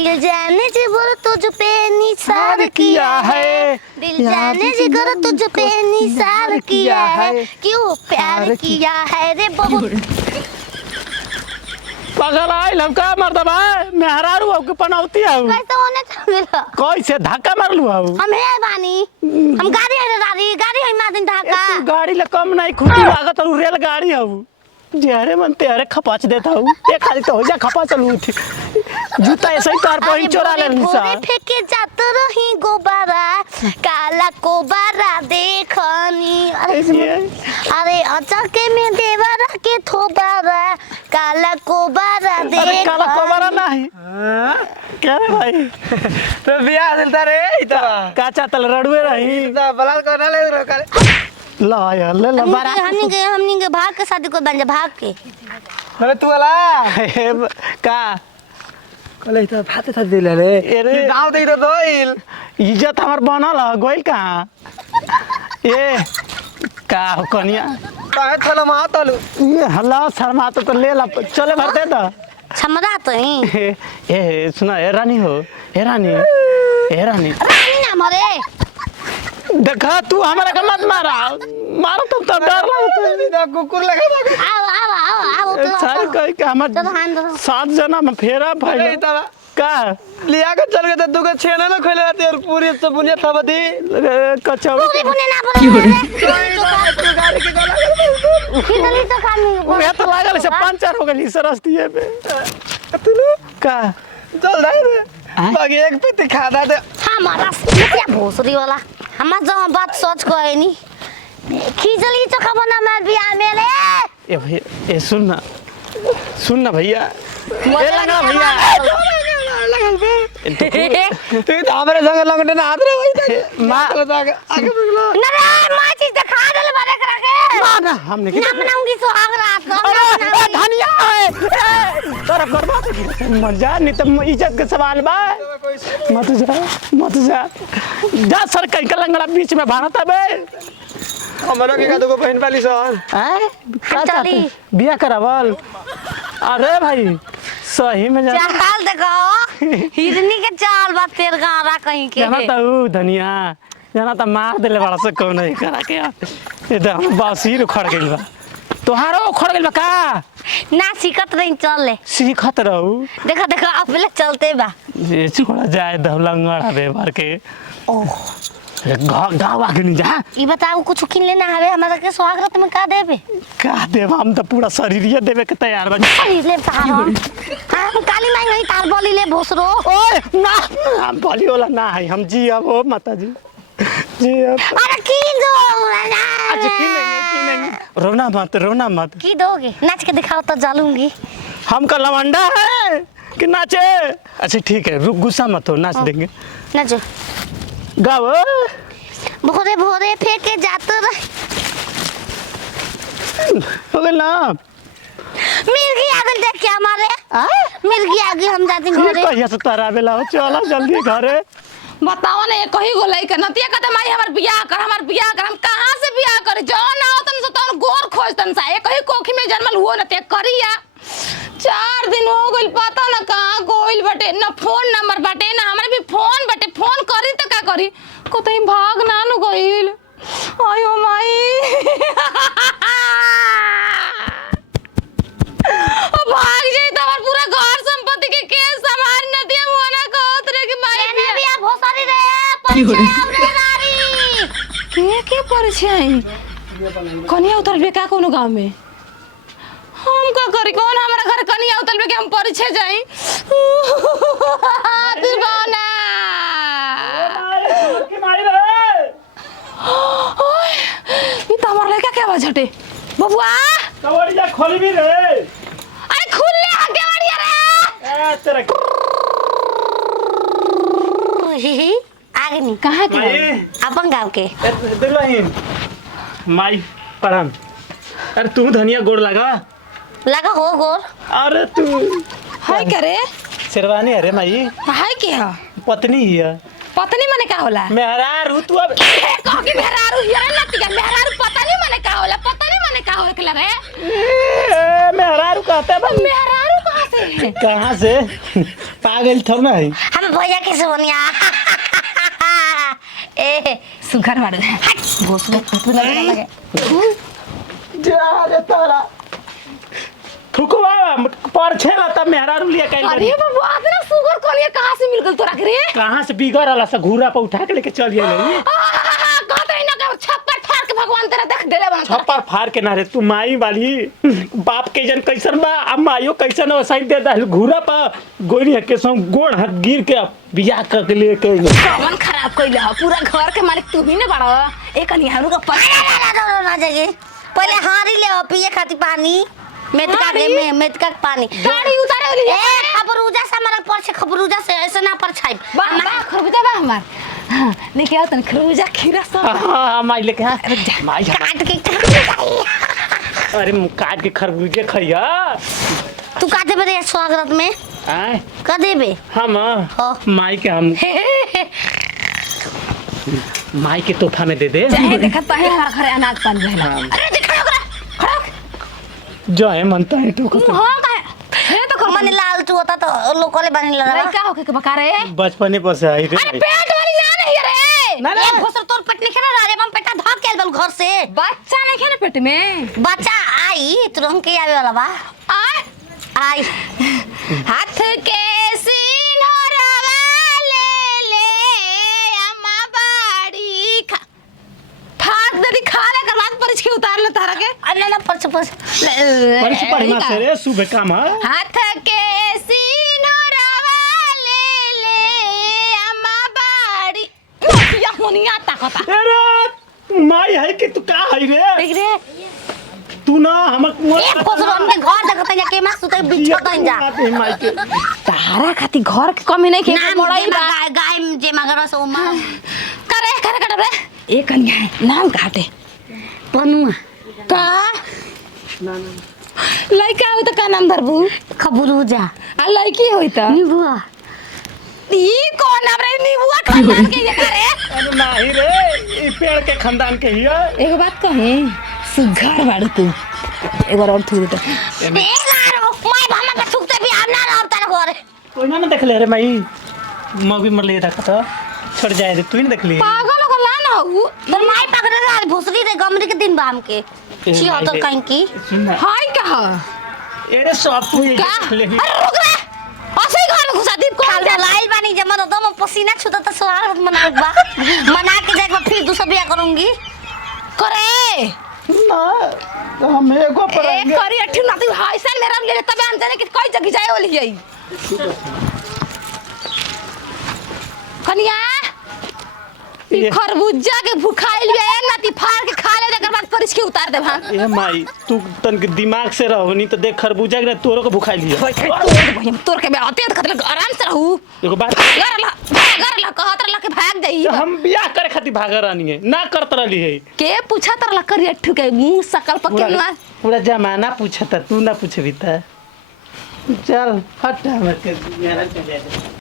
दिल जाने जिगर तुझ पे निसार किया है, दिल जाने जिगर तुझ पे निसार किया है, क्यों प्यार किया है रे बहुत। पागल आई लमका मरदा बा मैं हरारू हो के पनौती आऊ कैसे होने चला कैसे धक्का मारलू आऊ हम है बानी हम गाड़ी है गाड़ी है मादिन धक्का तू गाड़ी ले कम नहीं खुदी लागत और रेल गाड़ी आऊ जेरे मन तेरे खपाच देता हूँ एक खाली तो हो जा खपा चलू थी जूता ऐसे ही तार पर चोरा ले निशा फेंके जात रही गोबारा काला कोबारा देखनी अरे अचके में देवरा के थोबारा काला कोबारा अरे काला कोबारा नहीं क्या रे भाई तो बियाह दिलता रे इता काचा तल रडवे रही इता बलाल को ना ले रो कर ला यार ले ला बारा हमनी के भाग के शादी को बन जा भाग के अरे तू वाला का कले इता फाते था दिले रे अरे गांव दे तो दोइल इज्जत हमर बनल गोइल कहां ए का हो कनिया काहे थला मा तलू ये हल्ला शर्मा तो ले ला चले भर दे दा क्षमता तो ही ए सुना ए रानी हो ए रानी रानी ना मरे देखा तू हमारा का मत मारा मारो तुम तो डर लगता है कुकुर लगा आओ सारी कह के हम 7 जना में फेरा भाई का लिया के चल गए तू के छेना ना खोले रहते और पूरी सब बुनिया था बदी कचौड़ी पूरी बुने ना बोले गाड़ी के गला कितनी तो खानी मैं तो लागल से पंचर हो गई सरस्तीए पे तू का चल रे बाकी एक पेटी खादा दे हमारा क्या भोसरी वाला हमार जो बात सोच को है नी खिचड़ी चोखा बना मैं बियाह में ले ए भैया ए सुन ना भैया ए लगा भैया तू तो हमारे संग लंगड़े ना हाथ रे भाई मां आगे बगलो ना रे मां चीज तो खा दे बारे करा के ना हमने ना बनाऊंगी सुहाग रात अरे धनिया है तोरा बर्बाद की मर जा नहीं तो इज्जत के सवाल बा मत जा जा सर कहीं का लंगड़ा बीच में भारत है बे हमारा के का बहन वाली सन हैं का चाहते बियाह करावल अरे भाई सही में जा चाल देखो हिरनी के चाल बात तेर गारा कहीं के जाना तो धनिया जाना तो मार देले बड़ा से कौन नहीं करा के एकदम बासीर खड़ गइल बा तोहारो खड़ गइल बा का ना सीखत नहीं चल ले सीखत रहू देखा देखा अब ले चलते बा ये छोड़ा जाए दहलंगड़ा बे भर के ओह गाँव आगे नहीं जा ये बताओ कुछ किन लेना हवे हमारा के स्वागत में का देबे का देव हम तो पूरा शरीर देवे के तैयार बा ले तार हम काली माई नहीं तार बोली ले भोसरो ओए ना हम बोली वाला ना है हम जी अब ओ माता जी जी अब अरे की दो अच्छा की नहीं रोना मत की दोगे नाच के दिखाओ तो जालूंगी हम का लवंडा है कि नाचे अच्छा ठीक है रुक गुस्सा मत हो नाच देंगे नाचो गाओ भोरे भोरे फेंके जाते रहे हो गया ना मिर्गी आगे देख के हमारे मिर्गी आगे हम जाते घरे कहिया से तारा बेला हो चलो जल्दी घरे बताओ ना ये कही गो लइका नतिया कहते माई हमर बियाह कर हम कहां से बियाह करे जो ना हो तन से तन गोर खोज तन सा एक ही कोखी में जन्मल हुओ न ते करिया 4 दिन हो गइल पता ना कहां गोइल बटे ना फोन नंबर बटे ना हमरे भी फोन बटे फोन करी त का करी कोतई भाग ना नु गइल आयो माई ओ भाग जाई त हमर पूरा घर संपत्ति के केस संभाल न दिया मोना कहत रे कि माई ने बिया भोसरी रे पंचायत गाड़ी के परिचय कनिया उतर बेका कोनो गांव में हम का करी कौन हमारा घर कनिया उतर बे के हम परिचय जाई दीवाना ओए ई त हमर लड़का के आवाज हटे बबुआ कवड़ी जा खोली भी रे अरे खुल ले आगे वाड़िया रे ए तेरा आगे नहीं कहां के अपन गांव के दिलवाहिन माई परम अरे तू धनिया गोड़ लगा हो गोर अरे तू हाय करे शेरवानी अरे माई हाय के ह पत्नी ही है पत्नी माने का होला मेहरारू तू अब कह के मेहरारू हिरा लतिका मेहरारू पता नहीं माने का होला पता नहीं माने का होए के लगे मेहरारू कहते बा मेहरारू कहां से कहां से पागल थोड़ा ना है। हम भैया के सोनिया ए सुघर बाड़ू घोसले तू लगे जा रे तारा थुकवा पर छेला तब मेहरा रुलिया कइल अरे बाबू आदना सुगर कोलिया कहां से मिल गल तोरा के रे कहां से बिगड़ वाला सा घूरा पे उठा के लेके चल गेली कहते ही ना के छप्पर फाड़ के भगवान तेरा देख देले बना छप्पर फाड़ के ना रे तू माई वाली बाप के जन कैसन बा अब माइयो कैसन हो सही दे दल घूरा पर गोरी के संग गोड़ हाथ गिर के बियाह कर के लेके सामान खराब कइले ह पूरा घर के मालिक तू ही ने बाड़ा एक निहारू का पर ना जाइए पहले हारी ले पिए खाती पानी मेतका के मेतका के पानी गाड़ी उतारे वाली ए खबरूजा से हमारा पर से खबरूजा से ऐसे ना पर छाई बा खरबूजा बा हमार हां लेके आओ तन खरबूजा खीरा सब हां माई लेके आ माई काट के अरे मुंह काट के खरबूजे खइया तू काटे बे स्वागत में आए का देबे हम माई के हम माई के तोहफा में दे दे चाहे देखत पाए हमार घरे अनाज पान रहला अरे देखा ओकरा जो है मनता है तू को हां का हे तो कर मने लाल तू होता तो लोकले बनी लगा लड़का होके के बका रे बचपने पर से आई रे अरे पेट वाली ना नहीं रे ना ए घोसर तोर पेट नहीं खेला रे हम पेटा धक के बल घर से बच्चा नहीं खाने पेट में बच्चा आई तुरंत के आवे वाला बा आई हाथ के सिनोरवा ले ले अम्मा बाड़ी ठाक दे खा ले कर बाद परिछ के उतार ले तारा के अल्लाह ना परछ परिछ परिमा से रे सुबह काम हाथ के सिनोरवा ले ले अम्मा बाड़ी या मोनिया ताकता अरे माई है कि तू का है रे देख रे तू ना हमक एक घोसर हमने घर देखत है के मास सुते बिछा दन जा माई के तारा खाती घर के कमी नहीं के मोड़ाई बा गाय जे मगर सो मा करे करे करे रे एक कन्या है नाम काटे पनुआ का लड़का हो तो का नाम धरबू खबरूजा आ लड़की होई त निबुआ ई कौन नाम रे नीबुआ खानदान के ये करे अरे नहीं रे ई पेड़ के खानदान के हिया एगो बात कहे सुघर बाड़ू तू एक बार और थूक दे बेगारो माय भामा पे थुकते भी हम ना रहब तारे घरे कोई ना देख ले रे माई मौगी मर ले रखा था छोड़ जाए रे तू ही देख ली पागल हो ला ना हूँ तर माय पकड़े रे भोसरी रे गमरी के दिन बाम के छिया तो कहीं की हाय कहा एरे सब तू ये का देख ले अरे रुक रे ऐसे ही घर में घुसा दी खाल कौन लाइल बानी जमन दम पसीना छूता तो स्वागत मनाक बा मना के जाके फिर दूसरा बियाह करूंगी करे ना हम एगो पर एक करी अठी ना तू हाइसन मेरा ले तबे हम जाने कि कोई जगह जाए वाली है कनिया ई खरबूजा के भुखाइल बे ना ती फाड़ के खा ले देकर बाद परिछ के उतार दे हम ए माई तू तन के दिमाग से रहो नहीं तो देख खरबूजा के तोरो को भुखाई लिया तोर के बे आते खतरे आराम से रहू एगो बात घर ला कहत रला के भाग जाई तो हम बियाह करे खातिर भागर रानी है ना करत रहली है के पूछा तरला करी अठू के मुंह सकल पके ना पूरा जमाना पूछता तू ना पूछबी त चल हट हमर के मेरा चले जा